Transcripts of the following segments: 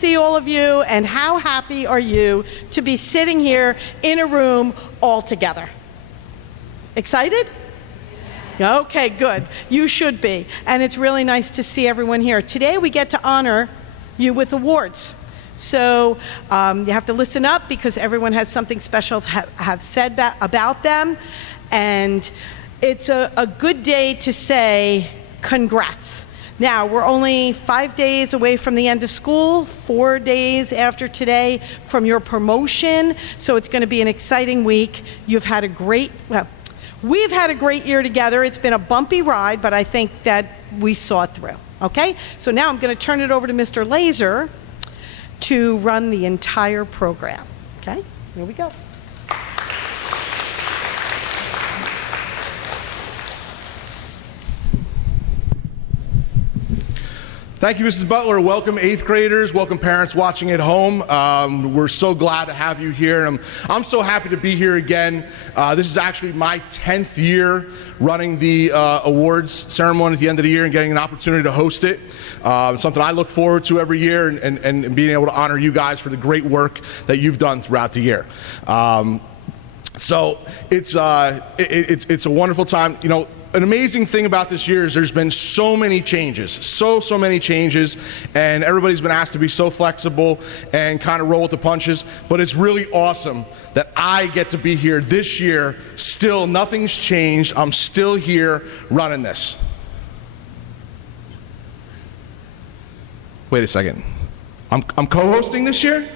See all of you, and how happy are you to be sitting here in a room all together? Excited? Okay, good. You should be. And it's really nice to see everyone here. Today we get to honor you with awards. So you have to listen up because everyone has something special to have said about them. And it's a good day to say congrats. Now, we're only 5 days away from the end of school, 4 days after today from your promotion, so it's going to be an exciting week. We've had a great year together. It's been a bumpy ride, but I think that we saw it through, okay? So now I'm going to turn it over to Mr. Laser to run the entire program, okay? Here we go. Thank you, Mrs. Butler. Welcome, 8th graders. Welcome, parents watching at home. We're so glad to have you here. I'm so happy to be here again. This is actually my 10th year running the awards ceremony at the end of the year and getting an opportunity to host it. Something I look forward to every year, and being able to honor you guys for the great work that you've done throughout the year. So it's a wonderful time. You know, an amazing thing about this year is there's been so many changes, so many changes, and everybody's been asked to be so flexible and kind of roll with the punches, but it's really awesome that I get to be here this year. Still, nothing's changed. I'm still here running this. Wait a second. I'm co-hosting this year?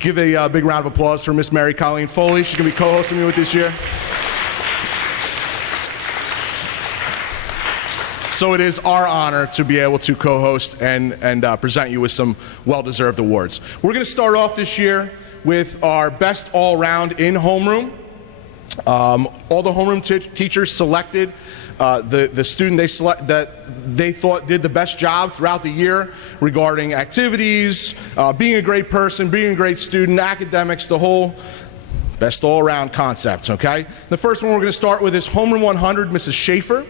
Give a big round of applause for Miss Mary Colleen Foley. She's going to be co-hosting me with this year. So it is our honor to be able to co-host and present you with some well-deserved awards. We're going to start off this year with our best all-around in homeroom. All the homeroom teachers selected the student that they thought did the best job throughout the year regarding activities, being a great person, being a great student, academics, the whole best all-around concept, okay? The first one we're going to start with is Homeroom 100, Mrs. Schaefer.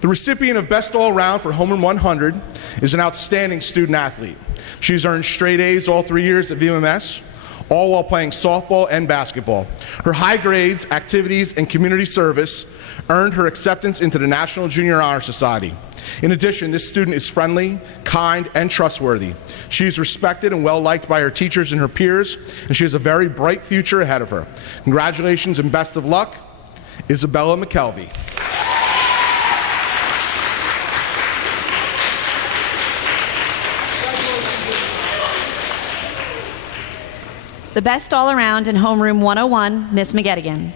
The recipient of Best All-Around for Homeroom 100 is an outstanding student athlete. She's earned straight A's all 3 years at VMS, all while playing softball and basketball. Her high grades, activities, and community service earned her acceptance into the National Junior Honor Society. In addition, this student is friendly, kind, and trustworthy. She is respected and well-liked by her teachers and her peers, and she has a very bright future ahead of her. Congratulations and best of luck, Isabella McKelvey. The best all-around in Homeroom 101, Miss McGettigan.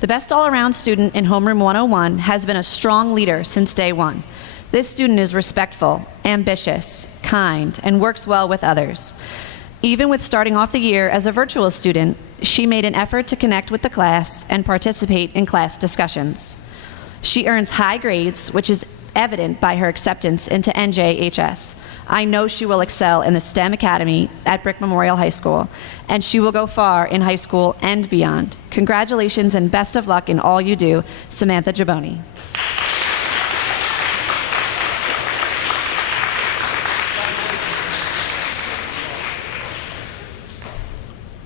The best all-around student in Homeroom 101 has been a strong leader since day one. This student is respectful, ambitious, kind, and works well with others. Even with starting off the year as a virtual student, she made an effort to connect with the class and participate in class discussions. She earns high grades, which is evident by her acceptance into NJHS. I know she will excel in the STEM Academy at Brick Memorial High School, and she will go far in high school and beyond. Congratulations and best of luck in all you do, Samantha Jaboni.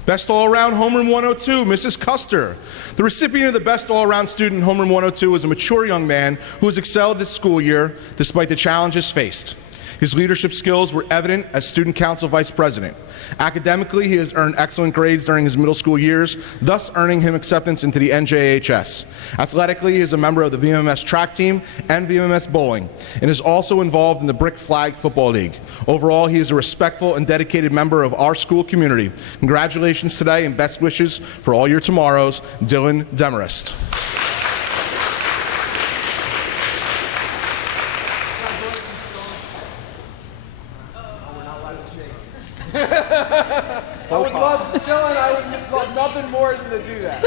Best All-Around Homeroom 102, Mrs. Custer. The recipient of the Best All-Around student in Homeroom 102 was a mature young man who has excelled this school year despite the challenges faced. His leadership skills were evident as student council vice president. Academically, he has earned excellent grades during his middle school years, thus earning him acceptance into the NJHS. Athletically, he is a member of the VMS track team and VMS bowling, and is also involved in the Brick Flag Football League. Overall, he is a respectful and dedicated member of our school community. Congratulations today and best wishes for all your tomorrows, Dylan Demarest. I would love nothing more than to do that.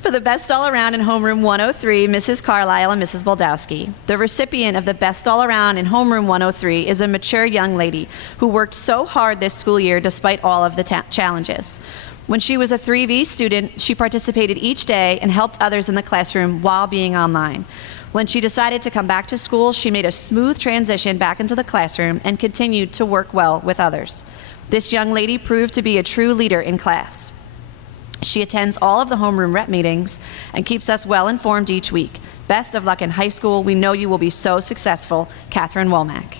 For the Best All-Around in Homeroom 103, Mrs. Carlisle and Mrs. Boldowski. The recipient of the Best All-Around in Homeroom 103 is a mature young lady who worked so hard this school year despite all of the challenges. When she was a 3V student, she participated each day and helped others in the classroom while being online. When she decided to come back to school, she made a smooth transition back into the classroom and continued to work well with others. This young lady proved to be a true leader in class. She attends all of the homeroom rep meetings and keeps us well informed each week. Best of luck in high school. We know you will be so successful. Catherine Womack.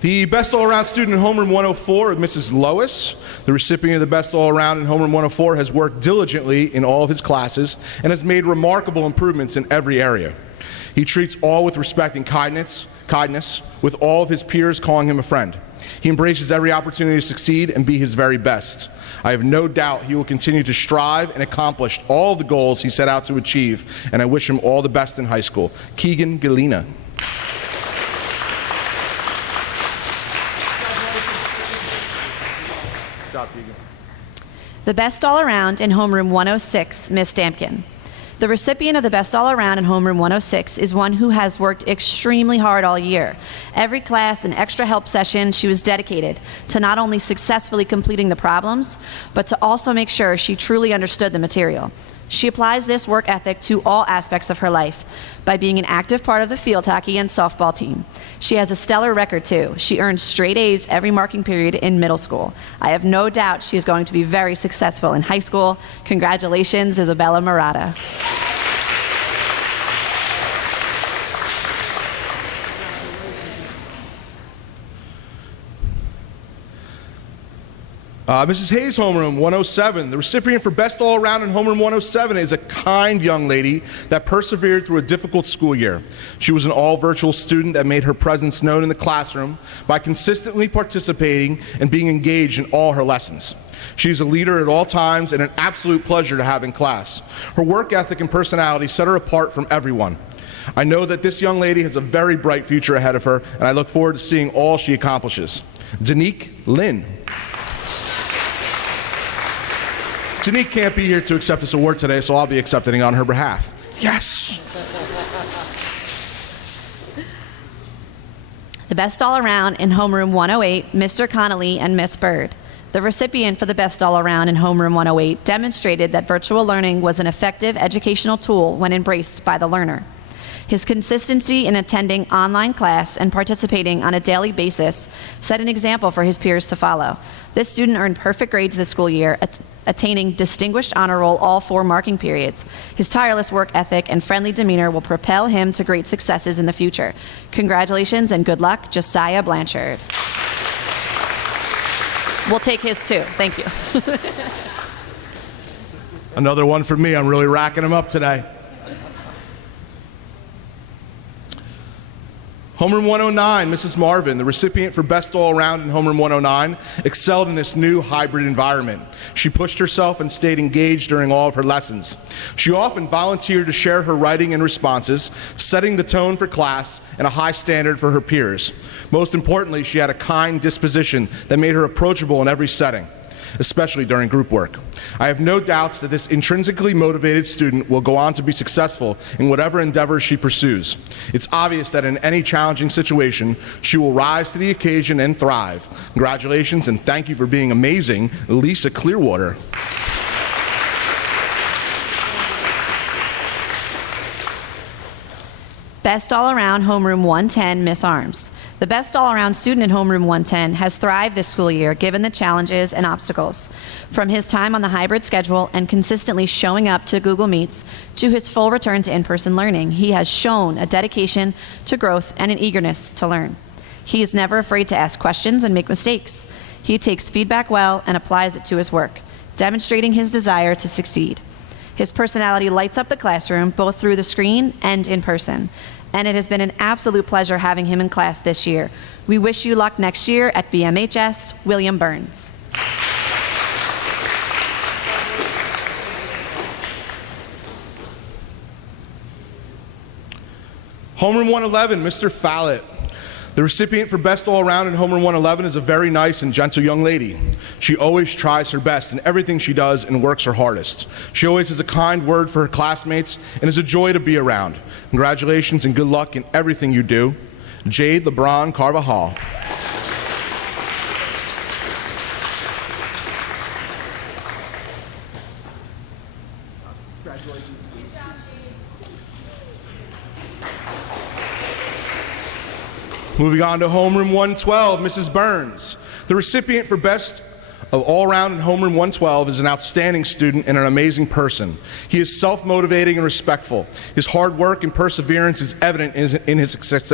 The Best All-Around Student in Homeroom 104, Mrs. Lois. The recipient of the Best All-Around in Homeroom 104 has worked diligently in all of his classes and has made remarkable improvements in every area. He treats all with respect and kindness, with all of his peers calling him a friend. He embraces every opportunity to succeed and be his very best. I have no doubt he will continue to strive and accomplish all of the goals he set out to achieve, and I wish him all the best in high school. Keegan Galena. The Best All-Around in Homeroom 106, Miss Dampkin. The recipient of the Best All-Around in Homeroom 106 is one who has worked extremely hard all year. Every class and extra help session, she was dedicated to not only successfully completing the problems, but to also make sure she truly understood the material. She applies this work ethic to all aspects of her life by being an active part of the field hockey and softball team. She has a stellar record too. She earned straight A's every marking period in middle school. I have no doubt she is going to be very successful in high school. Congratulations, Isabella Murata. Mrs. Hayes, Homeroom 107. The recipient for Best All-Around in Homeroom 107 is a kind young lady that persevered through a difficult school year. She was an all-virtual student that made her presence known in the classroom by consistently participating and being engaged in all her lessons. She is a leader at all times and an absolute pleasure to have in class. Her work ethic and personality set her apart from everyone. I know that this young lady has a very bright future ahead of her, and I look forward to seeing all she accomplishes. Danique Lynn. Danique can't be here to accept this award today, so I'll be accepting it on her behalf. Yes! The Best All-Around in Homeroom 108, Mr. Connolly and Miss Bird. The recipient for the Best All-Around in Homeroom 108 demonstrated that virtual learning was an effective educational tool when embraced by the learner. His consistency in attending online class and participating on a daily basis set an example for his peers to follow. This student earned perfect grades this school year, attaining distinguished honor roll all 4 marking periods. His tireless work ethic and friendly demeanor will propel him to great successes in the future. Congratulations and good luck, Josiah Blanchard. We'll take his too. Thank you. Another one for me. I'm really racking them up today. Homeroom 109, Mrs. Marvin, the recipient for Best All-Around in Homeroom 109, excelled in this new hybrid environment. She pushed herself and stayed engaged during all of her lessons. She often volunteered to share her writing and responses, setting the tone for class and a high standard for her peers. Most importantly, she had a kind disposition that made her approachable in every setting, especially during group work. I have no doubts that this intrinsically motivated student will go on to be successful in whatever endeavors she pursues. It's obvious that in any challenging situation, she will rise to the occasion and thrive. Congratulations and thank you for being amazing, Lisa Clearwater. Best All-Around Homeroom 110, Miss Arms. The Best All-Around student in Homeroom 110 has thrived this school year given the challenges and obstacles. From his time on the hybrid schedule and consistently showing up to Google Meets to his full return to in-person learning, he has shown a dedication to growth and an eagerness to learn. He is never afraid to ask questions and make mistakes. He takes feedback well and applies it to his work, demonstrating his desire to succeed. His personality lights up the classroom, both through the screen and in person. And it has been an absolute pleasure having him in class this year. We wish you luck next year at BMHS. William Burns. Homeroom 111, Mr. Fallett. The recipient for Best All-Around in Homeroom 111 is a very nice and gentle young lady. She always tries her best in everything she does and works her hardest. She always has a kind word for her classmates and is a joy to be around. Congratulations and good luck in everything you do. Jade LeBron Carvajal. Moving on to Homeroom 112, Mrs. Burns. The recipient for Best of All Around in Homeroom 112 is an outstanding student and an amazing person. He is self-motivating and respectful. His hard work and perseverance is evident in his success.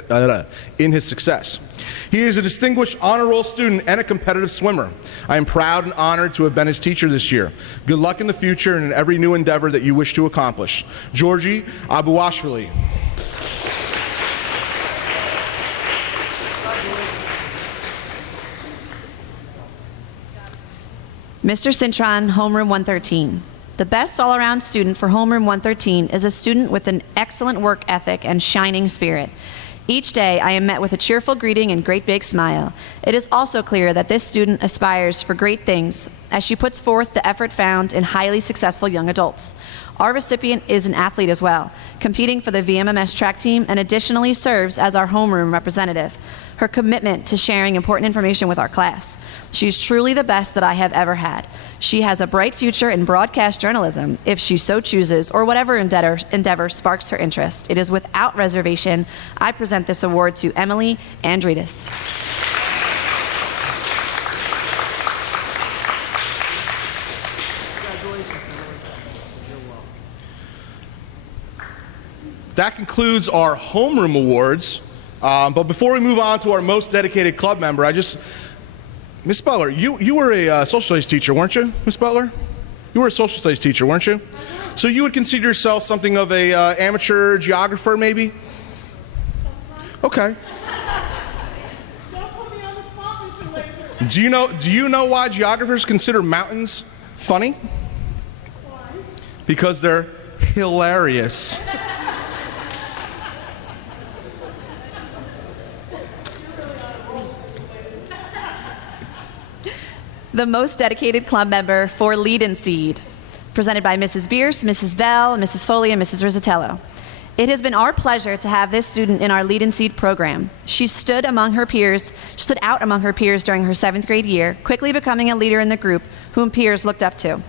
He is a distinguished honor roll student and a competitive swimmer. I am proud and honored to have been his teacher this year. Good luck in the future and in every new endeavor that you wish to accomplish. Georgie Abuashvili. Mr. Cintron, Homeroom 113. The best all-around student for Homeroom 113 is a student with an excellent work ethic and shining spirit. Each day, I am met with a cheerful greeting and great big smile. It is also clear that this student aspires for great things as she puts forth the effort found in highly successful young adults. Our recipient is an athlete as well, competing for the VMMS track team and additionally serves as our homeroom representative. Her commitment to sharing important information with our class. She's truly the best that I have ever had. She has a bright future in broadcast journalism, if she so chooses, or whatever endeavor sparks her interest. It is without reservation I present this award to Emily Andrides. That concludes our homeroom awards. But before we move on to our most dedicated club member, Miss Butler, you were a social studies teacher, weren't you, Miss Butler? You were a social studies teacher, weren't you? So you would consider yourself something of a amateur geographer, maybe? Okay. Don't put me on the spot, Mr. Laser. Do you know why geographers consider mountains funny? Why? Because they're hilarious. The most dedicated club member for Lead and Seed, presented by Mrs. Bierce, Mrs. Bell, Mrs. Foley, and Mrs. Rizzatello. It has been our pleasure to have this student in our Lead and Seed program. She stood out among her peers during her 7th grade year, quickly becoming a leader in the group whom peers looked up to.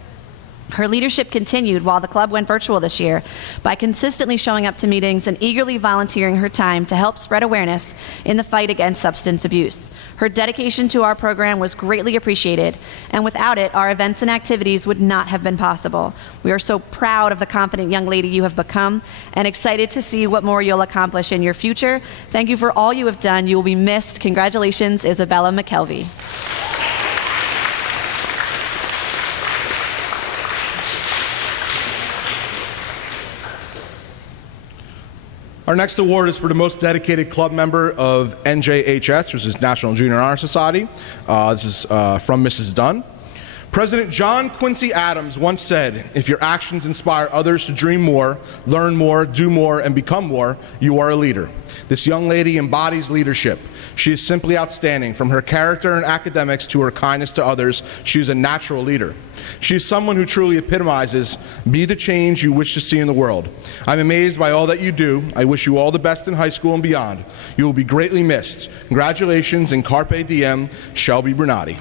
Her leadership continued while the club went virtual this year by consistently showing up to meetings and eagerly volunteering her time to help spread awareness in the fight against substance abuse. Her dedication to our program was greatly appreciated, and without it, our events and activities would not have been possible. We are so proud of the confident young lady you have become and excited to see what more you'll accomplish in your future. Thank you for all you have done. You will be missed. Congratulations, Isabella McKelvey. Our next award is for the most dedicated club member of NJHS, which is National Junior Honor Society. This is from Mrs. Dunn. President John Quincy Adams once said, "If your actions inspire others to dream more, learn more, do more, and become more, you are a leader." This young lady embodies leadership. She is simply outstanding. From her character and academics to her kindness to others, she is a natural leader. She is someone who truly epitomizes, be the change you wish to see in the world. I'm amazed by all that you do. I wish you all the best in high school and beyond. You will be greatly missed. Congratulations and Carpe Diem, Shelby Bernardi.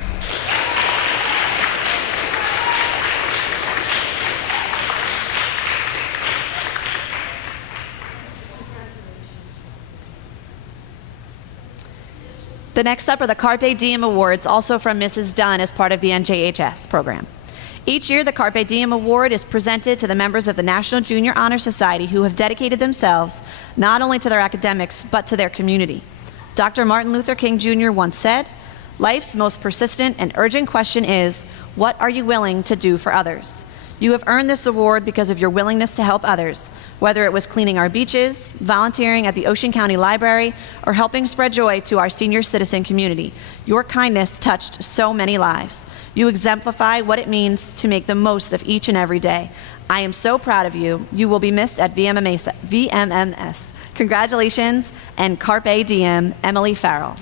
The next up are the Carpe Diem Awards, also from Mrs. Dunn as part of the NJHS program. Each year, the Carpe Diem Award is presented to the members of the National Junior Honor Society who have dedicated themselves not only to their academics, but to their community. Dr. Martin Luther King Jr. once said, "Life's most persistent and urgent question is, what are you willing to do for others?" You have earned this award because of your willingness to help others, whether it was cleaning our beaches, volunteering at the Ocean County Library, or helping spread joy to our senior citizen community. Your kindness touched so many lives. You exemplify what it means to make the most of each and every day. I am so proud of you. You will be missed at VMMS. Congratulations, and Carpe Diem, Emily Farrell.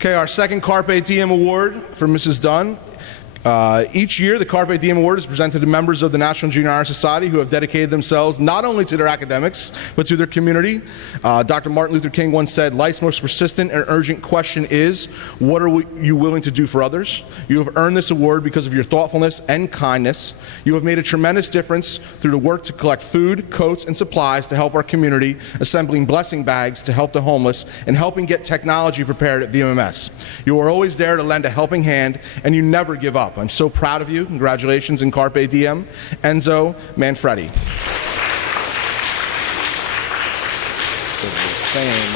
Okay, our second Carpe Diem award for Mrs. Dunn Each year, the Carpe Diem Award is presented to members of the National Junior Honor Society who have dedicated themselves not only to their academics, but to their community. Dr. Martin Luther King once said, "Life's most persistent and urgent question is, what are you willing to do for others?" You have earned this award because of your thoughtfulness and kindness. You have made a tremendous difference through the work to collect food, coats, and supplies to help our community, assembling blessing bags to help the homeless, and helping get technology prepared at VMMS. You are always there to lend a helping hand, and you never give up. I'm so proud of you. Congratulations and Carpe Diem, Enzo Manfredi. The same,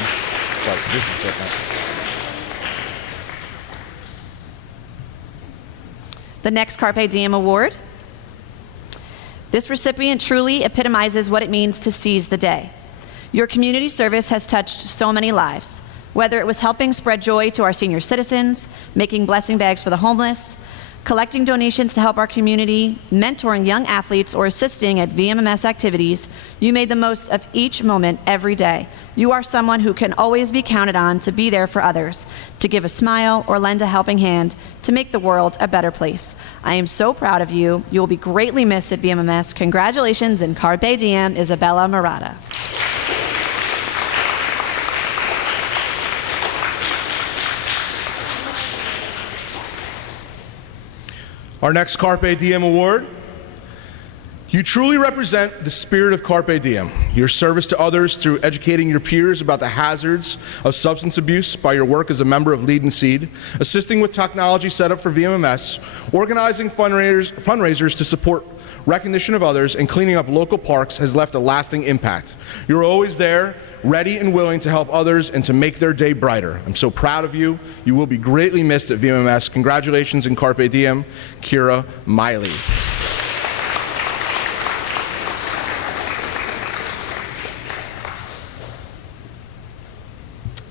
but this is different. The next Carpe Diem Award. This recipient truly epitomizes what it means to seize the day. Your community service has touched so many lives, whether it was helping spread joy to our senior citizens, making blessing bags for the homeless, collecting donations to help our community, mentoring young athletes, or assisting at VMMS activities. You made the most of each moment every day. You are someone who can always be counted on to be there for others, to give a smile or lend a helping hand, to make the world a better place. I am so proud of you. You will be greatly missed at VMMS. Congratulations and Carpe Diem, Isabella Murata. Our next Carpe Diem Award. You truly represent the spirit of Carpe Diem, your service to others through educating your peers about the hazards of substance abuse by your work as a member of Lead and Seed, assisting with technology set up for VMMS, organizing fundraisers to support recognition of others, and cleaning up local parks has left a lasting impact. You're always there, ready and willing to help others and to make their day brighter. I'm so proud of you. You will be greatly missed at VMMS. Congratulations and Carpe Diem, Kira Miley.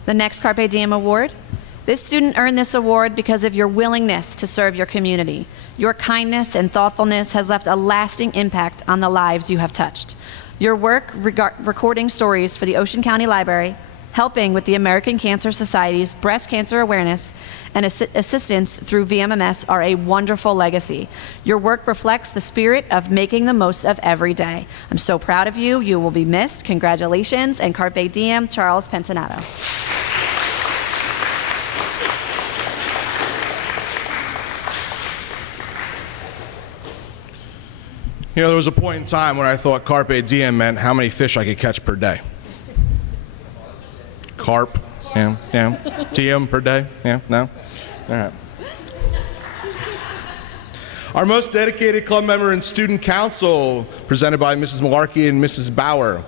The next Carpe Diem Award. This student earned this award because of your willingness to serve your community. Your kindness and thoughtfulness has left a lasting impact on the lives you have touched. Your work recording stories for the Ocean County Library, helping with the American Cancer Society's breast cancer awareness, and assistance through VMMS are a wonderful legacy. Your work reflects the spirit of making the most of every day. I'm so proud of you. You will be missed. Congratulations, and Carpe Diem, Charles Pentanato. You know, there was a point in time when I thought Carpe Diem meant how many fish I could catch per day. Carp, yeah. Diem per day, yeah, no? All right. Our most dedicated club member and student council, presented by Mrs. Malarkey and Mrs. Bauer.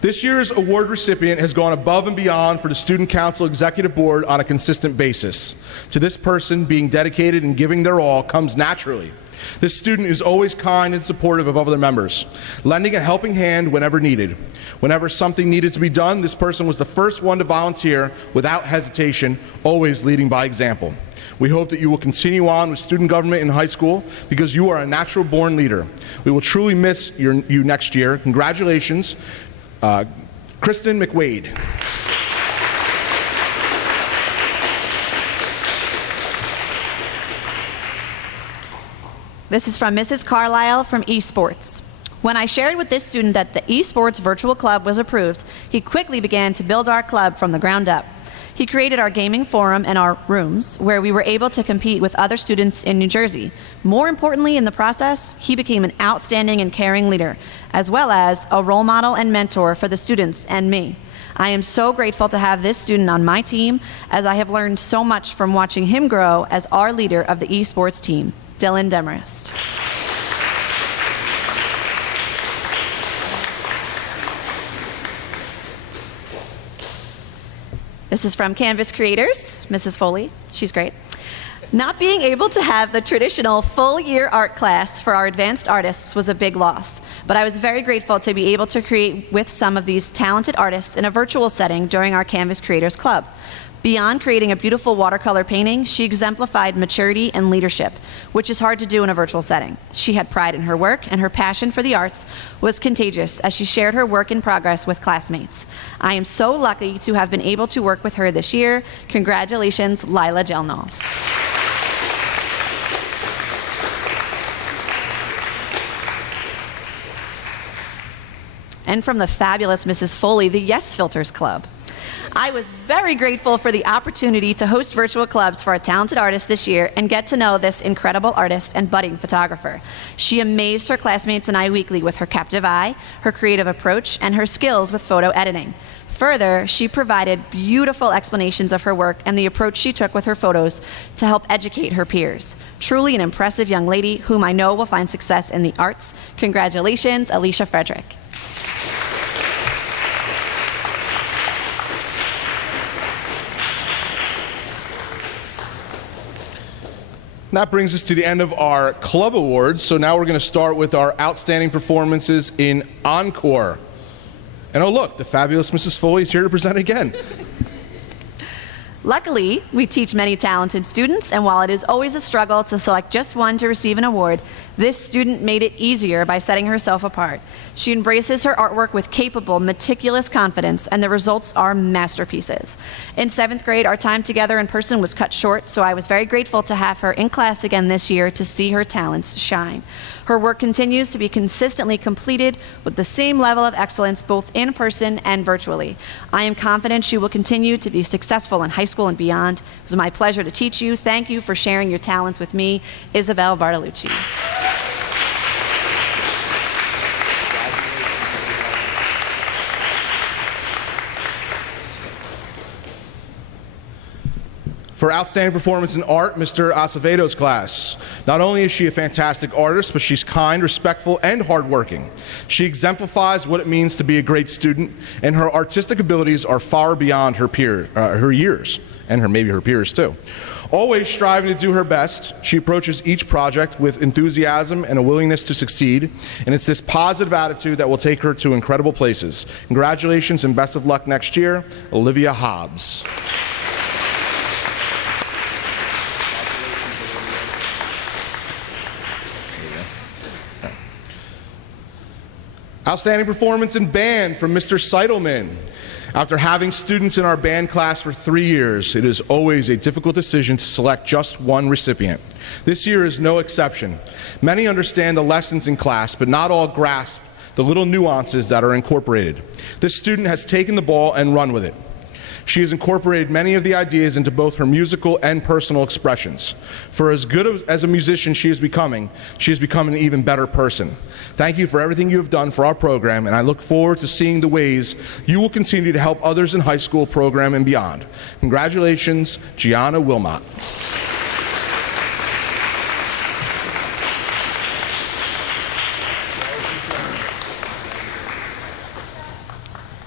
This year's award recipient has gone above and beyond for the Student Council Executive Board on a consistent basis. To this person, being dedicated and giving their all comes naturally. This student is always kind and supportive of other members, lending a helping hand whenever needed. Whenever something needed to be done, this person was the first one to volunteer without hesitation, always leading by example. We hope that you will continue on with student government in high school because you are a natural-born leader. We will truly miss you next year. Congratulations, Kristen McWade. This is from Mrs. Carlisle from eSports. When I shared with this student that the eSports virtual club was approved, he quickly began to build our club from the ground up. He created our gaming forum and our rooms, where we were able to compete with other students in New Jersey. More importantly, in the process, he became an outstanding and caring leader, as well as a role model and mentor for the students and me. I am so grateful to have this student on my team, as I have learned so much from watching him grow as our leader of the eSports team. Dylan Demarest. This is from Canvas Creators, Mrs. Foley. She's great. Not being able to have the traditional full-year art class for our advanced artists was a big loss, but I was very grateful to be able to create with some of these talented artists in a virtual setting during our Canvas Creators Club. Beyond creating a beautiful watercolor painting, she exemplified maturity and leadership, which is hard to do in a virtual setting. She had pride in her work, and her passion for the arts was contagious as she shared her work in progress with classmates. I am so lucky to have been able to work with her this year. Congratulations, Lila Jelnall. And from the fabulous Mrs. Foley, the Yes Filters Club. I was very grateful for the opportunity to host virtual clubs for a talented artist this year and get to know this incredible artist and budding photographer. She amazed her classmates and I weekly with her captive eye, her creative approach, and her skills with photo editing. Further, she provided beautiful explanations of her work and the approach she took with her photos to help educate her peers. Truly an impressive young lady whom I know will find success in the arts. Congratulations, Alicia Frederick. That brings us to the end of our club awards. So now we're going to start with our outstanding performances in Encore. And oh look, the fabulous Mrs. Foley is here to present again. Luckily, we teach many talented students, and while it is always a struggle to select just one to receive an award, this student made it easier by setting herself apart. She embraces her artwork with capable, meticulous confidence, and the results are masterpieces. In 7th grade, our time together in person was cut short, so I was very grateful to have her in class again this year to see her talents shine. Her work continues to be consistently completed with the same level of excellence both in person and virtually. I am confident she will continue to be successful in high school and beyond. It was my pleasure to teach you. Thank you for sharing your talents with me, Isabel Bartolucci. For outstanding performance in art, Mr. Acevedo's class. Not only is she a fantastic artist, but she's kind, respectful, and hardworking. She exemplifies what it means to be a great student, and her artistic abilities are far beyond her years, and maybe her peers too. Always striving to do her best, she approaches each project with enthusiasm and a willingness to succeed, and it's this positive attitude that will take her to incredible places. Congratulations and best of luck next year, Olivia Hobbs. Outstanding performance in band from Mr. Seidelman. After having students in our band class for 3 years, it is always a difficult decision to select just one recipient. This year is no exception. Many understand the lessons in class, but not all grasp the little nuances that are incorporated. This student has taken the ball and run with it. She has incorporated many of the ideas into both her musical and personal expressions. For as good as a musician she has become an even better person. Thank you for everything you have done for our program, and I look forward to seeing the ways you will continue to help others in high school program and beyond. Congratulations, Gianna Wilmot.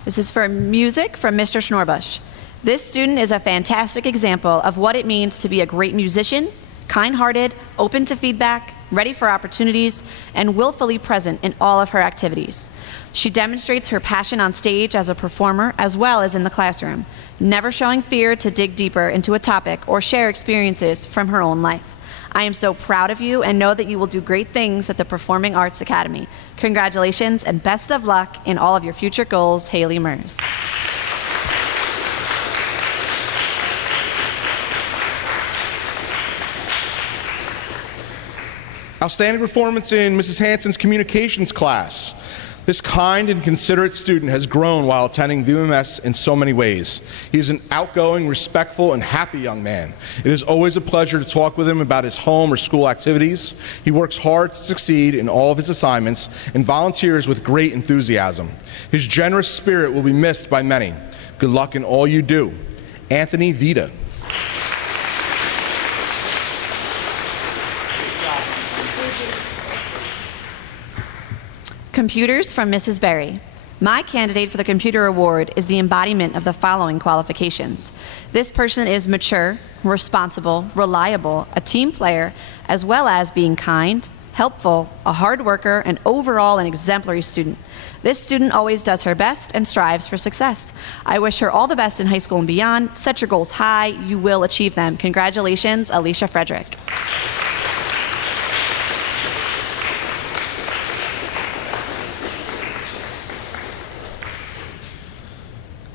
This is for music from Mr. Schnorbush. This student is a fantastic example of what it means to be a great musician, kind-hearted, open to feedback, ready for opportunities, and willfully present in all of her activities. She demonstrates her passion on stage as a performer as well as in the classroom, never showing fear to dig deeper into a topic or share experiences from her own life. I am so proud of you and know that you will do great things at the Performing Arts Academy. Congratulations and best of luck in all of your future goals, Haley Mers. Outstanding performance in Mrs. Hanson's communications class. This kind and considerate student has grown while attending VMS in so many ways. He is an outgoing, respectful, and happy young man. It is always a pleasure to talk with him about his home or school activities. He works hard to succeed in all of his assignments and volunteers with great enthusiasm. His generous spirit will be missed by many. Good luck in all you do. Anthony Vita. Computers from Mrs. Berry. My candidate for the computer award is the embodiment of the following qualifications. This person is mature, responsible, reliable, a team player, as well as being kind, helpful, a hard worker, and overall an exemplary student. This student always does her best and strives for success. I wish her all the best in high school and beyond. Set your goals high, you will achieve them. Congratulations, Alicia Frederick.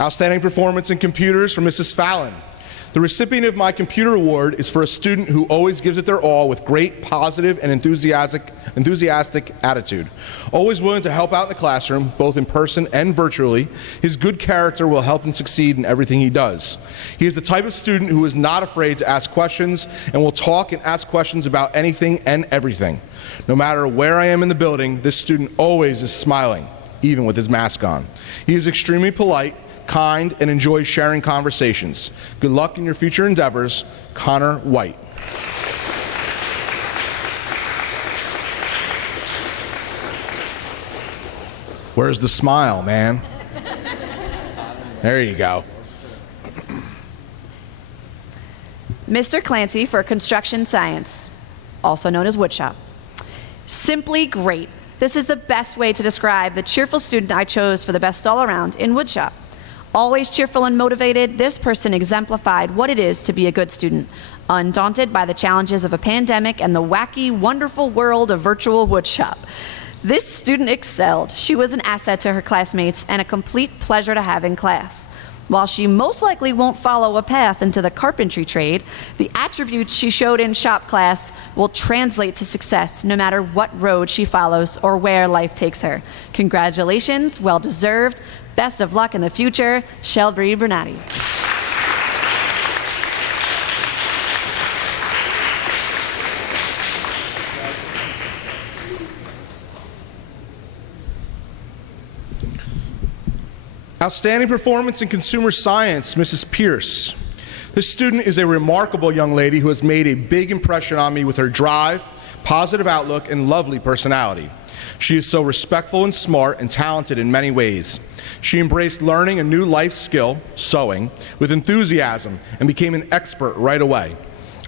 Outstanding performance in computers from Mrs. Fallon. The recipient of my computer award is for a student who always gives it their all with great positive and enthusiastic attitude. Always willing to help out in the classroom, both in person and virtually, his good character will help him succeed in everything he does. He is the type of student who is not afraid to ask questions and will talk and ask questions about anything and everything. No matter where I am in the building, this student always is smiling, even with his mask on. He is extremely polite, kind, and enjoys sharing conversations. Good luck in your future endeavors, Connor White. Where's the smile, man? There you go. Mr. Clancy for Construction Science, also known as Woodshop. Simply great. This is the best way to describe the cheerful student I chose for the best all-around in Woodshop. Always cheerful and motivated, this person exemplified what it is to be a good student, undaunted by the challenges of a pandemic and the wacky, wonderful world of virtual Woodshop. This student excelled. She was an asset to her classmates and a complete pleasure to have in class. While she most likely won't follow a path into the carpentry trade, the attributes she showed in shop class will translate to success no matter what road she follows or where life takes her. Congratulations, well deserved. Best of luck in the future, Shelby Bernati. Outstanding performance in consumer science, Mrs. Pierce. This student is a remarkable young lady who has made a big impression on me with her drive, positive outlook, and lovely personality. She is so respectful and smart and talented in many ways. She embraced learning a new life skill, sewing, with enthusiasm and became an expert right away.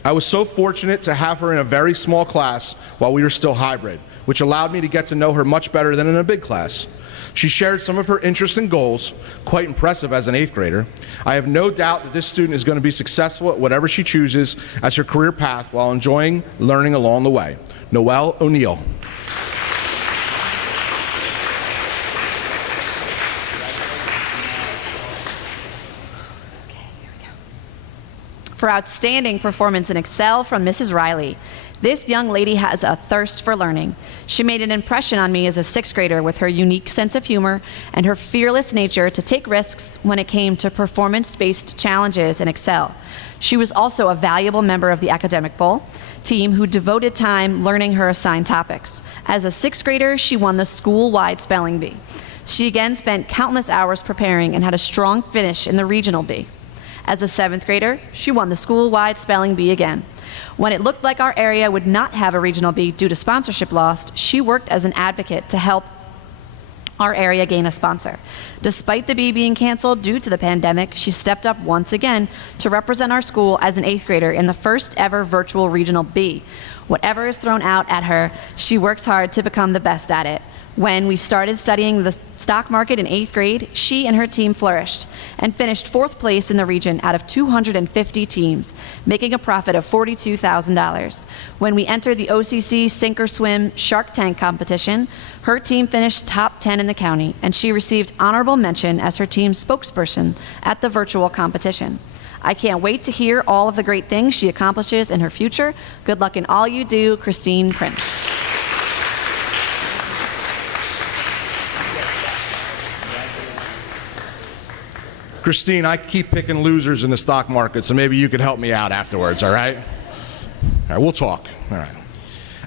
I was so fortunate to have her in a very small class while we were still hybrid, which allowed me to get to know her much better than in a big class. She shared some of her interests and goals, quite impressive as an 8th grader. I have no doubt that this student is going to be successful at whatever she chooses as her career path while enjoying learning along the way. Noelle O'Neill. For outstanding performance in Excel from Mrs. Riley. This young lady has a thirst for learning. She made an impression on me as a 6th grader with her unique sense of humor and her fearless nature to take risks when it came to performance-based challenges in Excel. She was also a valuable member of the Academic Bowl team who devoted time learning her assigned topics. As a 6th grader, she won the school-wide spelling bee. She again spent countless hours preparing and had a strong finish in the regional bee. As a 7th grader, she won the school-wide spelling bee again. When it looked like our area would not have a regional bee due to sponsorship lost, she worked as an advocate to help our area gain a sponsor. Despite the bee being canceled due to the pandemic, she stepped up once again to represent our school as an 8th grader in the first ever virtual regional bee. Whatever is thrown out at her, she works hard to become the best at it. When we started studying the stock market in 8th grade, she and her team flourished and finished 4th place in the region out of 250 teams, making a profit of $42,000. When we entered the OCC Sink or Swim Shark Tank competition, her team finished top 10 in the county, and she received honorable mention as her team's spokesperson at the virtual competition. I can't wait to hear all of the great things she accomplishes in her future. Good luck in all you do, Christine Prince. Christine, I keep picking losers in the stock market, so maybe you could help me out afterwards, all right? All right, we'll talk. All right.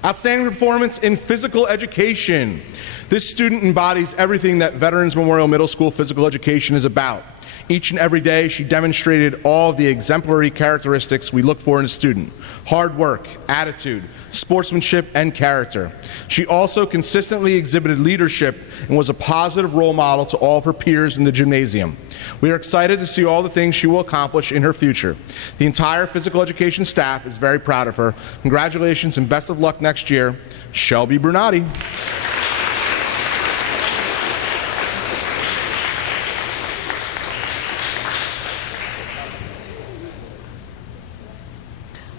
Outstanding performance in physical education. This student embodies everything that Veterans Memorial Middle School physical education is about. Each and every day, she demonstrated all of the exemplary characteristics we look for in a student: hard work, attitude, sportsmanship, and character. She also consistently exhibited leadership and was a positive role model to all of her peers in the gymnasium. We are excited to see all the things she will accomplish in her future. The entire physical education staff is very proud of her. Congratulations and best of luck next year, Shelby Bernati.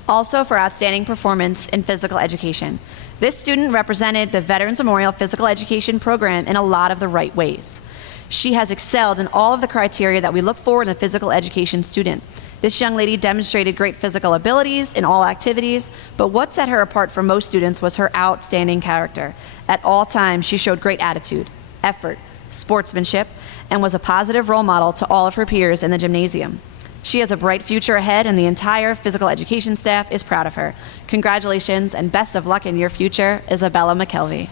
Also for outstanding performance in physical education. This student represented the Veterans Memorial Physical Education Program in a lot of the right ways. She has excelled in all of the criteria that we look for in a physical education student. This young lady demonstrated great physical abilities in all activities, but what set her apart from most students was her outstanding character. At all times, she showed great attitude, effort, sportsmanship, and was a positive role model to all of her peers in the gymnasium. She has a bright future ahead, and the entire physical education staff is proud of her. Congratulations and best of luck in your future, Isabella McKelvey.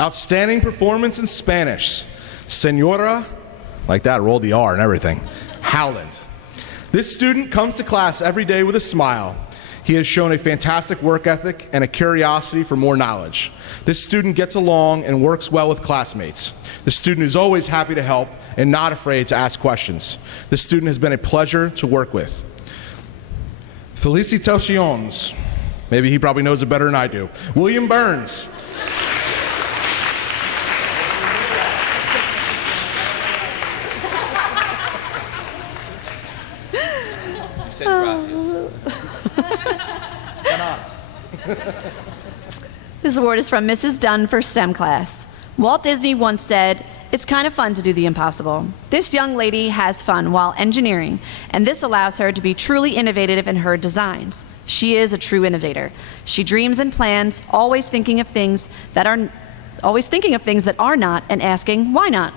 Outstanding performance in Spanish. Senora, like that, roll the R and everything, Howland. This student comes to class every day with a smile. He has shown a fantastic work ethic and a curiosity for more knowledge. This student gets along and works well with classmates. The student is always happy to help and not afraid to ask questions. This student has been a pleasure to work with. Felicitaciones. Maybe he probably knows it better than I do. William Burns. This award is from Mrs. Dunn for STEM class. Walt Disney once said, "It's kind of fun to do the impossible." This young lady has fun while engineering, and this allows her to be truly innovative in her designs. She is a true innovator. She dreams and plans, always thinking of things that are not and asking why not.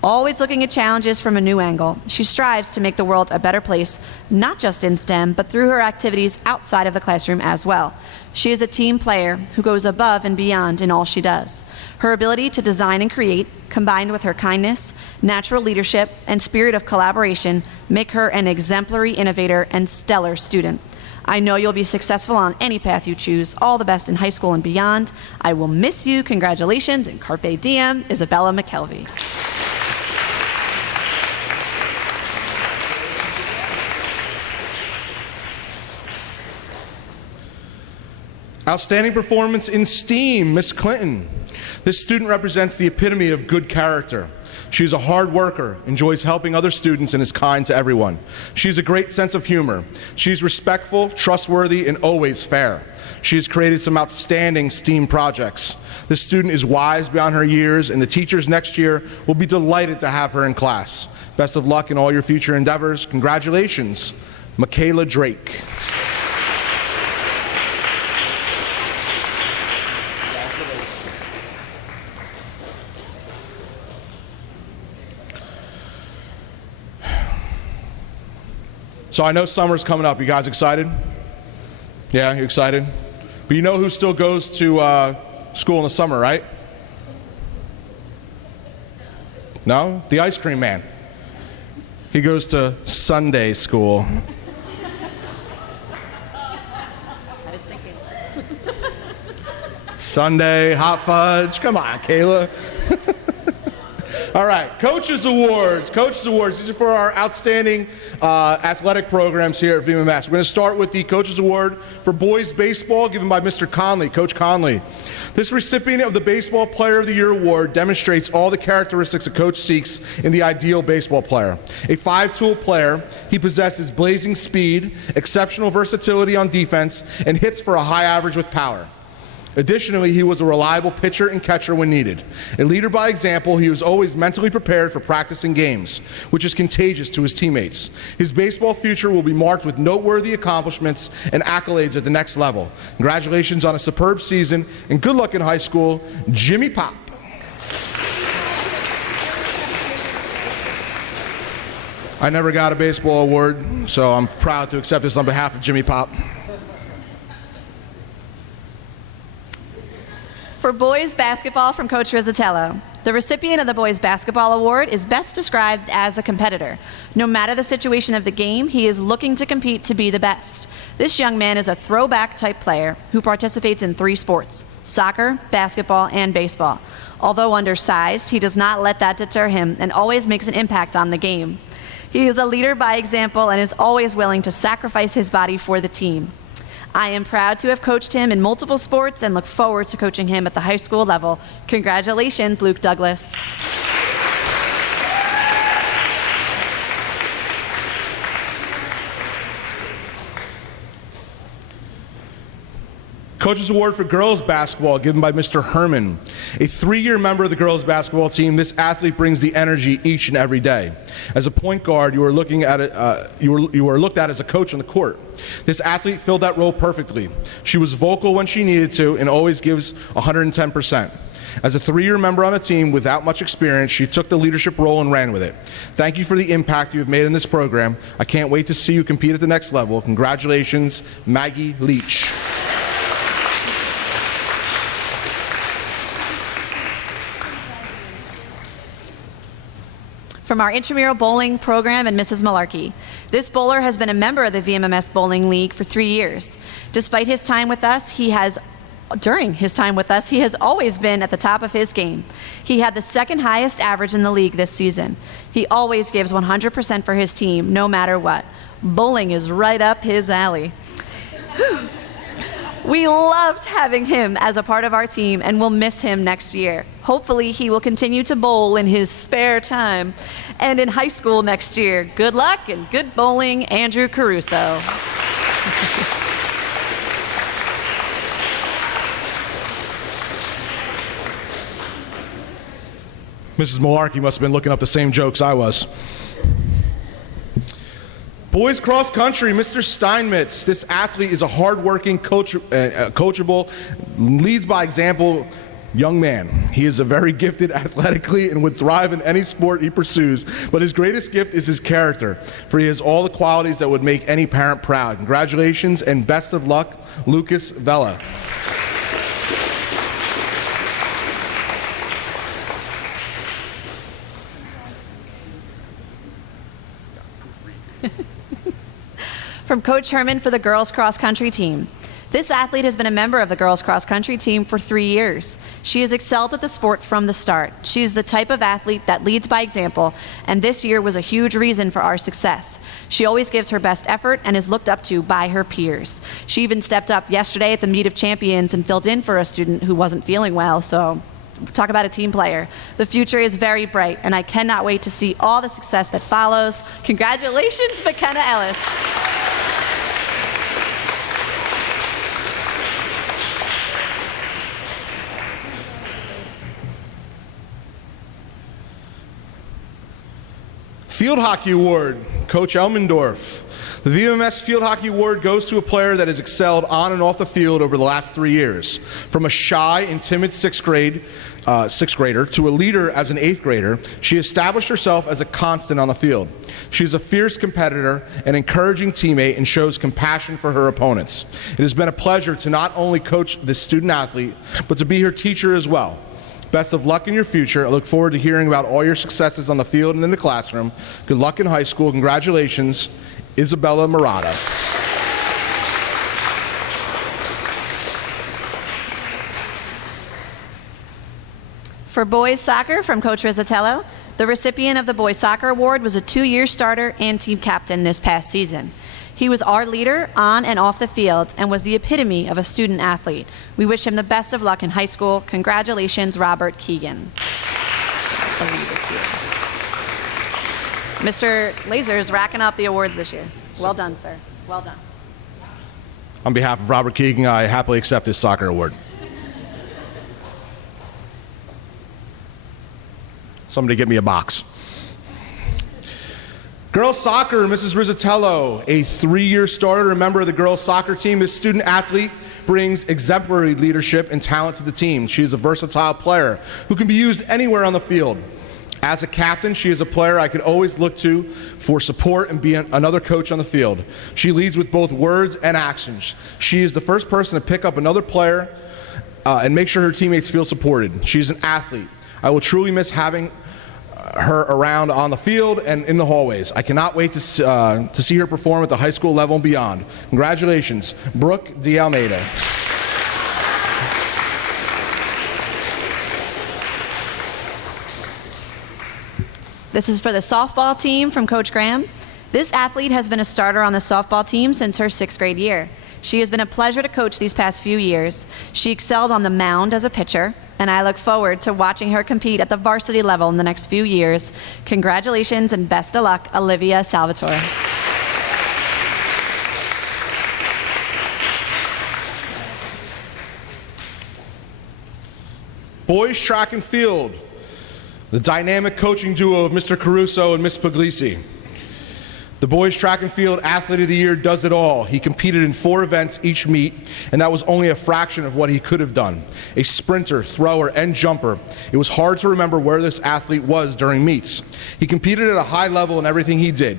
Always looking at challenges from a new angle. She strives to make the world a better place, not just in STEM, but through her activities outside of the classroom as well. She is a team player who goes above and beyond in all she does. Her ability to design and create, combined with her kindness, natural leadership, and spirit of collaboration, make her an exemplary innovator and stellar student. I know you'll be successful on any path you choose. All the best in high school and beyond. I will miss you. Congratulations and carpe diem, Isabella McKelvey. Outstanding performance in STEAM, Miss Clinton. This student represents the epitome of good character. She is a hard worker, enjoys helping other students, and is kind to everyone. She has a great sense of humor. She's respectful, trustworthy, and always fair. She has created some outstanding STEAM projects. This student is wise beyond her years, and the teachers next year will be delighted to have her in class. Best of luck in all your future endeavors. Congratulations, Michaela Drake. So I know summer's coming up. You guys excited? Yeah, you excited? But you know who still goes to school in the summer, right? No? The ice cream man. He goes to Sunday school. Sunday, hot fudge. Come on, Kayla. All right, Coaches Awards. Coaches Awards. These are for our outstanding athletic programs here at VMS. We're going to start with the Coaches Award for boys baseball, given by Mr. Conley, Coach Conley. This recipient of the Baseball Player of the Year award demonstrates all the characteristics a coach seeks in the ideal baseball player. A five-tool player, he possesses blazing speed, exceptional versatility on defense, and hits for a high average with power. Additionally, he was a reliable pitcher and catcher when needed. A leader by example, he was always mentally prepared for practice and games, which is contagious to his teammates. His baseball future will be marked with noteworthy accomplishments and accolades at the next level. Congratulations on a superb season, and good luck in high school, Jimmy Pop. I never got a baseball award, so I'm proud to accept this on behalf of Jimmy Pop. For boys basketball from Coach Rizzatello, the recipient of the Boys Basketball Award is best described as a competitor. No matter the situation of the game, he is looking to compete to be the best. This young man is a throwback type player who participates in 3 sports: soccer, basketball, and baseball. Although undersized, he does not let that deter him and always makes an impact on the game. He is a leader by example and is always willing to sacrifice his body for the team. I am proud to have coached him in multiple sports and look forward to coaching him at the high school level. Congratulations, Luke Douglas. Coach's Award for Girls Basketball given by Mr. Herman. A 3-year member of the girls basketball team, this athlete brings the energy each and every day. As a point guard, you are looked at as a coach on the court. This athlete filled that role perfectly. She was vocal when she needed to and always gives 110%. As a 3-year member on a team without much experience, she took the leadership role and ran with it. Thank you for the impact you have made in this program. I can't wait to see you compete at the next level. Congratulations, Maggie Leach. From our intramural bowling program and Mrs. Malarkey. This bowler has been a member of the VMMS Bowling League for 3 years. During his time with us, he has always been at the top of his game. He had the second highest average in the league this season. He always gives 100% for his team, no matter what. Bowling is right up his alley. We loved having him as a part of our team and will miss him next year. Hopefully he will continue to bowl in his spare time and in high school next year. Good luck and good bowling, Andrew Caruso. Mrs. Malarkey must have been looking up the same jokes I was. Boys cross country, Mr. Steinmetz. This athlete is a hardworking, coachable, leads by example young man. He is a very gifted athletically and would thrive in any sport he pursues, but his greatest gift is his character, for he has all the qualities that would make any parent proud. Congratulations and best of luck, Lucas Vela. From Coach Herman for the girls cross country team. This athlete has been a member of the girls cross country team for 3 years. She has excelled at the sport from the start. She is the type of athlete that leads by example, and this year was a huge reason for our success. She always gives her best effort and is looked up to by her peers. She even stepped up yesterday at the Meet of Champions and filled in for a student who wasn't feeling well, so talk about a team player. The future is very bright, and I cannot wait to see all the success that follows. Congratulations, McKenna Ellis. Field Hockey Award, Coach Elmendorf. The VMS Field Hockey Award goes to a player that has excelled on and off the field over the last 3 years. From a shy and timid sixth grader to a leader as an 8th grader, she established herself as a constant on the field. She is a fierce competitor, an encouraging teammate, and shows compassion for her opponents. It has been a pleasure to not only coach this student athlete, but to be her teacher as well. Best of luck in your future. I look forward to hearing about all your successes on the field and in the classroom. Good luck in high school. Congratulations, Isabella Murata. For boys soccer from Coach Rizzatello, the recipient of the Boys Soccer Award was a 2-year starter and team captain this past season. He was our leader on and off the field and was the epitome of a student athlete. We wish him the best of luck in high school. Congratulations, Robert Keegan. Mr. Laser's racking up the awards this year. Well done, sir. Well done. On behalf of Robert Keegan, I happily accept this soccer award. Somebody get me a box. Girls soccer, Mrs. Rizzatello, a 3-year starter, a member of the girls soccer team. This student athlete brings exemplary leadership and talent to the team. She is a versatile player who can be used anywhere on the field. As a captain, she is a player I could always look to for support and be another coach on the field. She leads with both words and actions. She is the first person to pick up another player and make sure her teammates feel supported. She's an athlete. I will truly miss having her around on the field and in the hallways. I cannot wait to see her perform at the high school level and beyond. Congratulations, Brooke De Almeida. This is for the softball team from Coach Graham. This athlete has been a starter on the softball team since her 6th grade year. She has been a pleasure to coach these past few years. She excelled on the mound as a pitcher, and I look forward to watching her compete at the varsity level in the next few years. Congratulations and best of luck, Olivia Salvatore. Boys track and field, the dynamic coaching duo of Mr. Caruso and Miss Puglisi. The boys track and field athlete of the year does it all. He competed in 4 events each meet, and that was only a fraction of what he could have done. A sprinter, thrower, and jumper. It was hard to remember where this athlete was during meets. He competed at a high level in everything he did.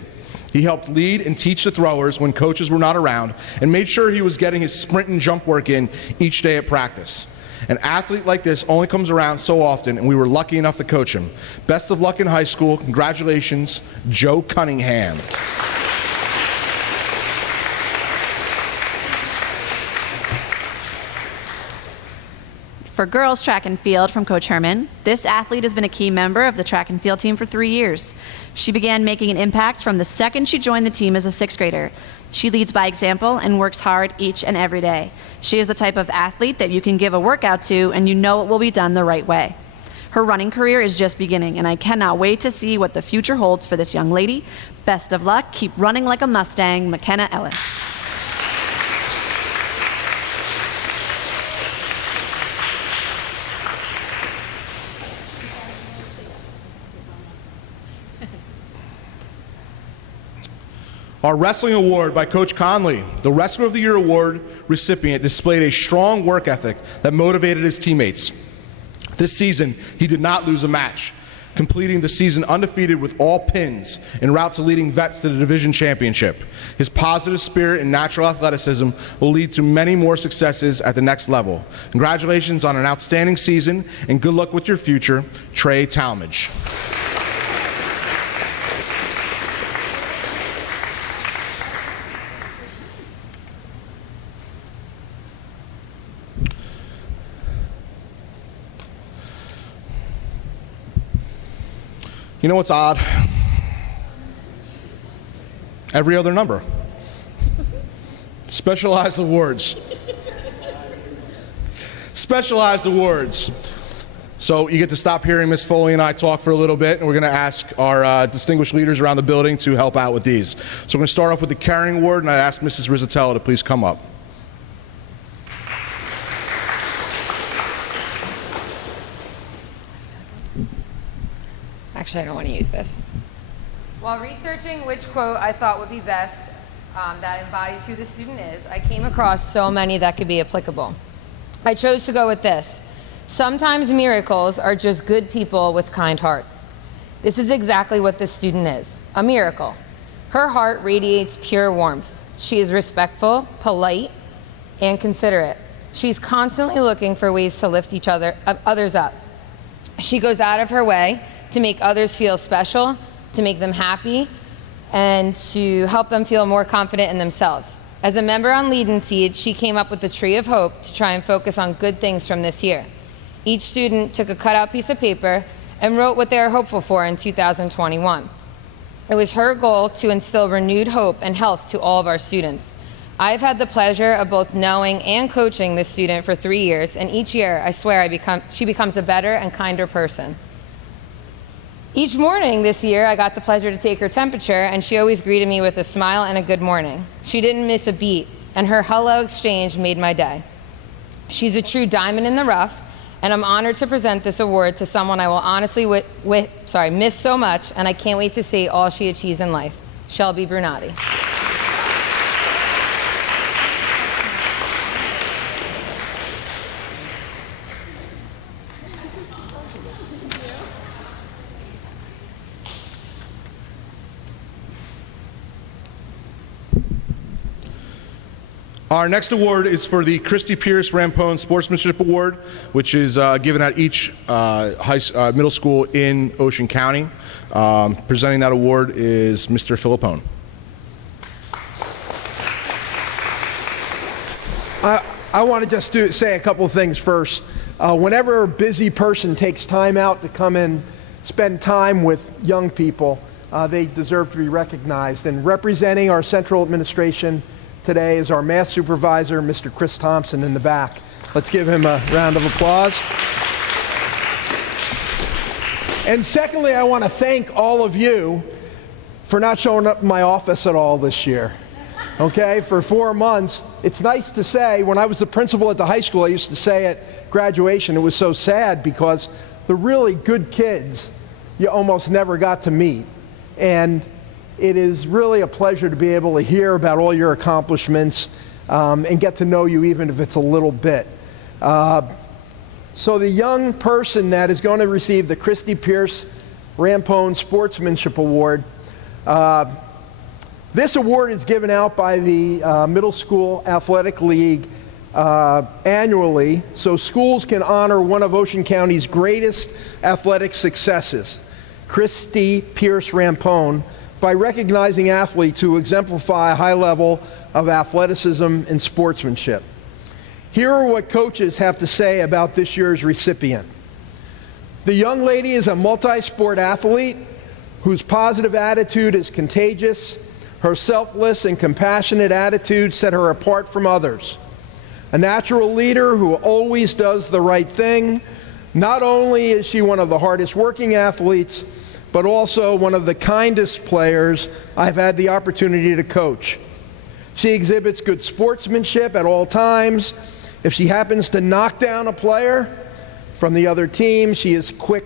He helped lead and teach the throwers when coaches were not around, and made sure he was getting his sprint and jump work in each day at practice. An athlete like this only comes around so often, and we were lucky enough to coach him. Best of luck in high school. Congratulations, Joe Cunningham. For girls track and field from Coach Herman, this athlete has been a key member of the track and field team for 3 years. She began making an impact from the second she joined the team as a 6th grader. She leads by example and works hard each and every day. She is the type of athlete that you can give a workout to and you know it will be done the right way. Her running career is just beginning, and I cannot wait to see what the future holds for this young lady. Best of luck. Keep running like a Mustang, McKenna Ellis. Our Wrestling Award by Coach Conley. The Wrestler of the Year Award recipient displayed a strong work ethic that motivated his teammates. This season, he did not lose a match, completing the season undefeated with all pins en route to leading Vets to the division championship. His positive spirit and natural athleticism will lead to many more successes at the next level. Congratulations on an outstanding season, and good luck with your future, Trey Talmadge. You know what's odd? Every other number. Specialized awards. Specialized awards. So you get to stop hearing Miss Foley and I talk for a little bit, and we're going to ask our distinguished leaders around the building to help out with these. So we're going to start off with the Caring Award, and I ask Mrs. Rizzatello to please come up. Actually, I don't want to use this. While researching which quote I thought would be best that embodies who the student is, I came across so many that could be applicable. I chose to go with this. Sometimes miracles are just good people with kind hearts. This is exactly what this student is, a miracle. Her heart radiates pure warmth. She is respectful, polite, and considerate. She's constantly looking for ways to lift others up. She goes out of her way to make others feel special, to make them happy, and to help them feel more confident in themselves. As a member on Lead and Seed, she came up with the Tree of Hope to try and focus on good things from this year. Each student took a cutout piece of paper and wrote what they are hopeful for in 2021. It was her goal to instill renewed hope and health to all of our students. I've had the pleasure of both knowing and coaching this student for 3 years, and each year, I swear, she becomes a better and kinder person. Each morning this year, I got the pleasure to take her temperature, and she always greeted me with a smile and a good morning. She didn't miss a beat, and her hello exchange made my day. She's a true diamond in the rough, and I'm honored to present this award to someone I will honestly miss so much, and I can't wait to see all she achieves in life, Shelby Brunati. Our next award is for the Christy Pierce Rampone Sportsmanship Award, which is given at each middle school in Ocean County. Presenting that award is Mr. Filippone. I want to just say a couple of things first. Whenever a busy person takes time out to come and spend time with young people, they deserve to be recognized. And representing our central administration today is our math supervisor, Mr. Chris Thompson, in the back. Let's give him a round of applause. And secondly, I want to thank all of you for not showing up in my office at all this year. okay, for 4 months. It's nice to say, when I was the principal at the high school, I used to say at graduation, it was so sad because the really good kids you almost never got to meet. And it is really a pleasure to be able to hear about all your accomplishments and get to know you, even if it's a little bit. So the young person that is going to receive the Christy Pierce Rampone Sportsmanship Award, this award is given out by the Middle School Athletic League annually, so schools can honor one of Ocean County's greatest athletic successes, Christy Pierce Rampone, by recognizing athletes who exemplify a high level of athleticism and sportsmanship. Here are what coaches have to say about this year's recipient. The young lady is a multi-sport athlete whose positive attitude is contagious. Her selfless and compassionate attitude set her apart from others. A natural leader who always does the right thing. Not only is she one of the hardest working athletes, but also one of the kindest players I've had the opportunity to coach. She exhibits good sportsmanship at all times. If she happens to knock down a player from the other team, she is quick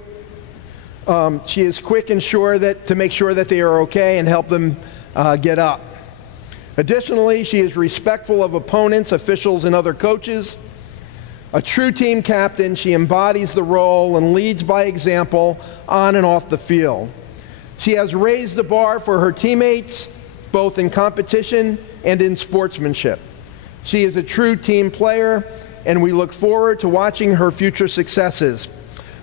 and sure to make sure that they are okay and help them get up. Additionally, she is respectful of opponents, officials, and other coaches. A true team captain, she embodies the role and leads by example on and off the field. She has raised the bar for her teammates, both in competition and in sportsmanship. She is a true team player, and we look forward to watching her future successes.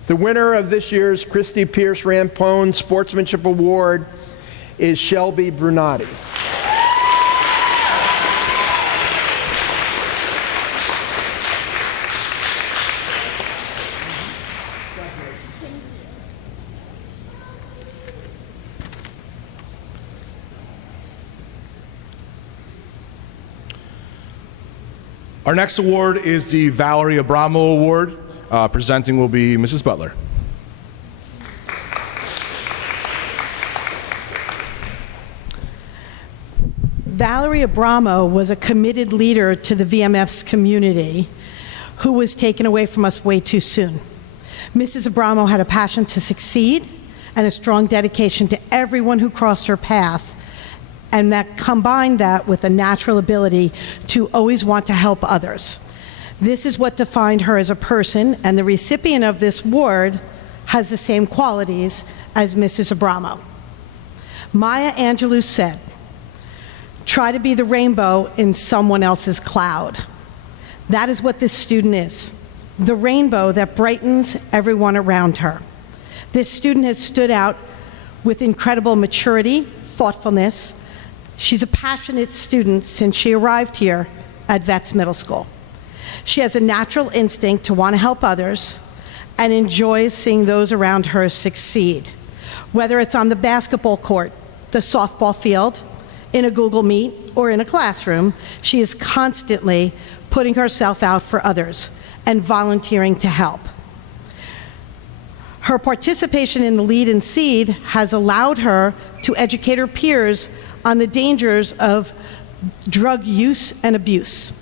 The winner of this year's Christy Pierce Rampone Sportsmanship Award is Shelby Brunati. Our next award is the Valerie Abramo Award. Presenting will be Mrs. Butler. Valerie Abramo was a committed leader to the VMF's community who was taken away from us way too soon. Mrs. Abramo had a passion to succeed and a strong dedication to everyone who crossed her path, and that combined that with a natural ability to always want to help others. This is what defined her as a person, and the recipient of this award has the same qualities as Mrs. Abramo. Maya Angelou said, "Try to be the rainbow in someone else's cloud." That is what this student is, the rainbow that brightens everyone around her. This student has stood out with incredible maturity, thoughtfulness. She's a passionate student since she arrived here at Vets Middle School. She has a natural instinct to want to help others and enjoys seeing those around her succeed. Whether it's on the basketball court, the softball field, in a Google Meet, or in a classroom, she is constantly putting herself out for others and volunteering to help. Her participation in the Lead and Seed has allowed her to educate her peers on the dangers of drug use and abuse.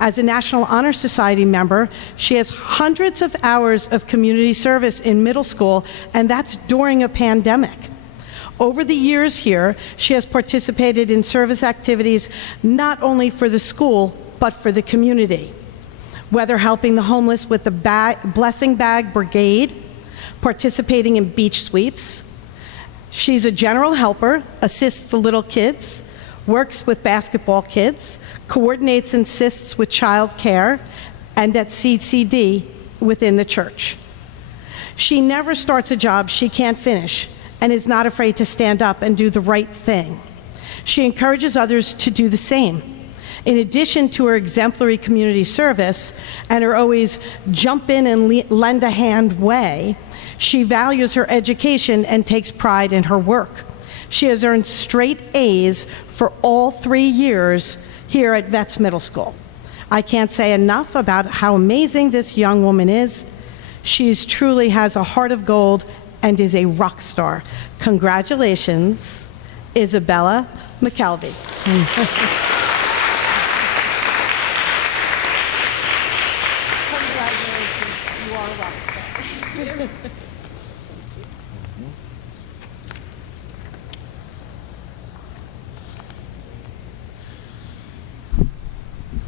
As a National Honor Society member, she has hundreds of hours of community service in middle school, and that's during a pandemic. Over the years here, she has participated in service activities not only for the school, but for the community. Whether helping the homeless with the Blessing Bag Brigade, participating in beach sweeps. She's a general helper, assists the little kids, works with basketball kids, coordinates and assists with child care, and at CCD within the church. She never starts a job she can't finish and is not afraid to stand up and do the right thing. She encourages others to do the same. In addition to her exemplary community service and her always jump in and lend a hand way, she values her education and takes pride in her work. She has earned straight A's for all 3 years here at Vets Middle School. I can't say enough about how amazing this young woman is. She truly has a heart of gold and is a rock star. Congratulations, Isabella McKelvey.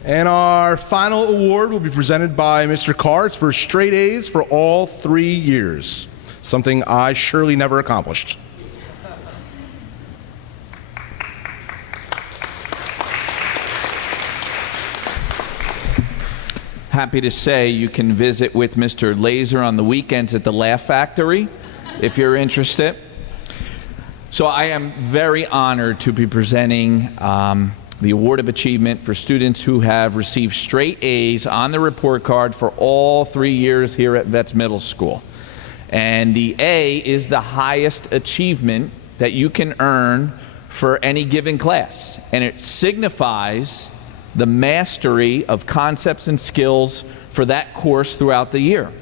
And our final award will be presented by Mr. Carr. It's for straight A's for all 3 years, something I surely never accomplished. Happy to say you can visit with Mr. Laser on the weekends at the Laugh Factory if you're interested. So I am very honored to be presenting the Award of Achievement for students who have received straight A's on the report card for all 3 years here at Vets Middle School. And the A is the highest achievement that you can earn for any given class. And it signifies the mastery of concepts and skills for that course throughout the year.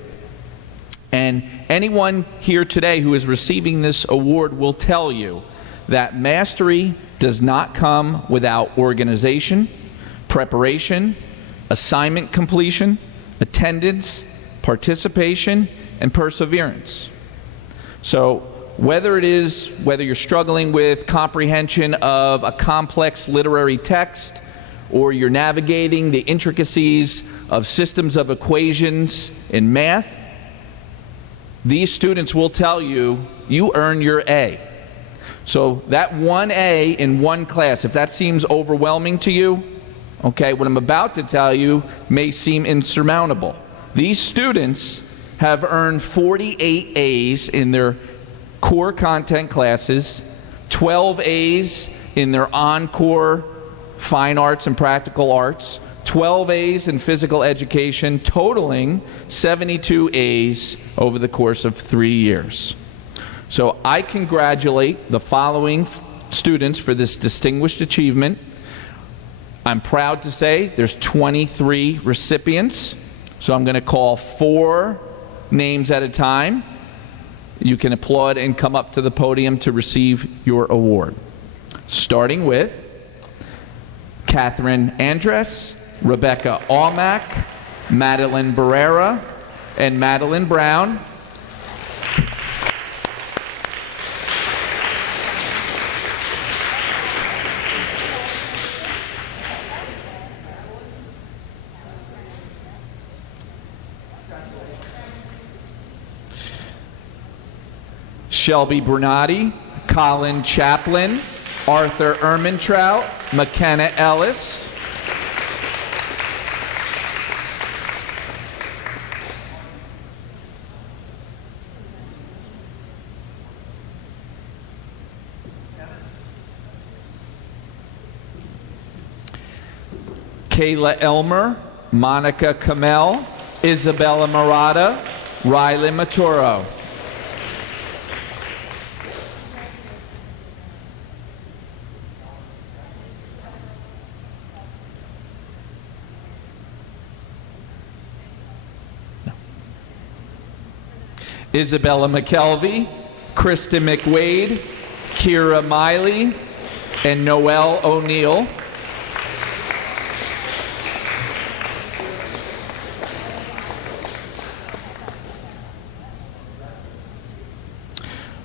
And anyone here today who is receiving this award will tell you that mastery does not come without organization, preparation, assignment completion, attendance, participation, and perseverance. So whether you're struggling with comprehension of a complex literary text, or you're navigating the intricacies of systems of equations in math, these students will tell you, you earn your A. So that one A in one class, if that seems overwhelming to you, okay, what I'm about to tell you may seem insurmountable. These students have earned 48 A's in their core content classes, 12 A's in their Encore fine arts and practical arts, 12 A's in physical education, totaling 72 A's over the course of 3 years. So I congratulate the following students for this distinguished achievement. I'm proud to say there's 23 recipients, so I'm going to call 4 names at a time. You can applaud and come up to the podium to receive your award. Starting with Catherine Andress, Rebecca Almack, Madeline Barrera, and Madeline Brown. Shelby Bernardi, Colin Chaplin, Arthur Ermintrout, McKenna Ellis. Kayla Elmer, Monica Kamel, Isabella Murata, Riley Maturo. Isabella McKelvey, Krista McWade, Kira Miley, and Noelle O'Neill.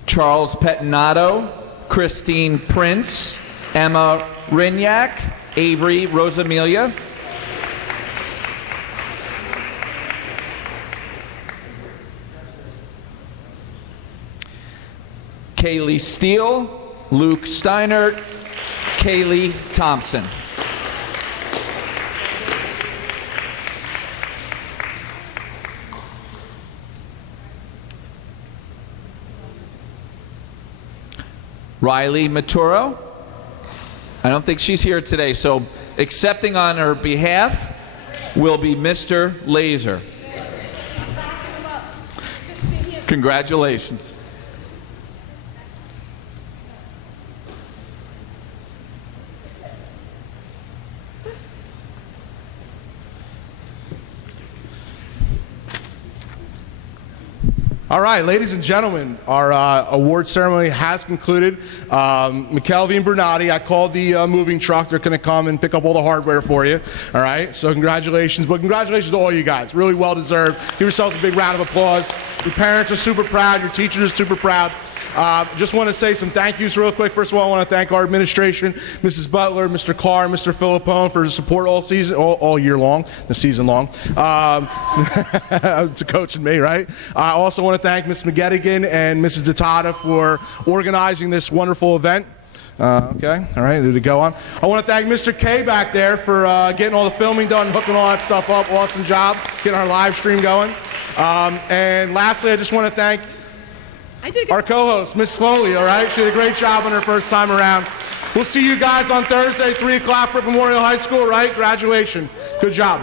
Charles Pettinato, Christine Prince, Emma Rignac, Avery Rosamilia. Kaylee Steele, Luke Steinert, Kaylee Thompson. Riley Maturo. I don't think she's here today, so accepting on her behalf will be Mr. Laser. Congratulations. All right, ladies and gentlemen, our award ceremony has concluded. McKelvey and Bernardi, I called the moving truck. They're going to come and pick up all the hardware for you. All right, so congratulations. But congratulations to all you guys. Really well deserved. Give yourselves a big round of applause. Your parents are super proud. Your teachers are super proud. Just want to say some thank yous real quick. First of all, I want to thank our administration, Mrs. Butler, Mr. Carr, Mr. Filippone for the support all year long, the season long. It's a coach and me, right? I also want to thank Ms. McGettigan and Mrs. Detata for organizing this wonderful event. Okay, all right, to go on. I want to thank Mr. K back there for getting all the filming done, hooking all that stuff up. Awesome job getting our live stream going. And lastly, I just want to thank our co-host, Miss Foley, all right? She did a great job on her first time around. We'll see you guys on Thursday, 3 o'clock at Memorial High School, right? Graduation. Good job.